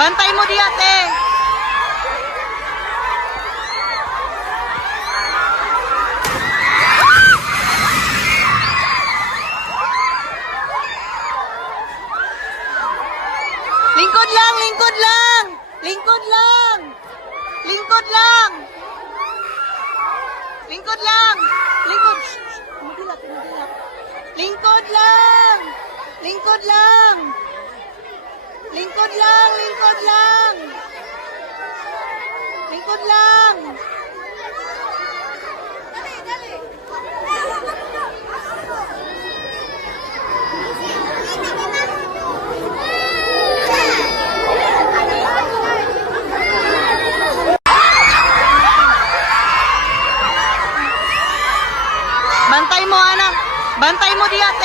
Bantay mo di ate. Lingkod lang, lingkod lang. Lingkod lang. Lingkod lang. Lingkod lang. Lingkod. Madilat, madilat. Lingkod lang. Lingkod lang. Lingkod lang, lingkod lang. Lingkod lang. Dali, dali. Bantay mo anak. Bantay mo di ate.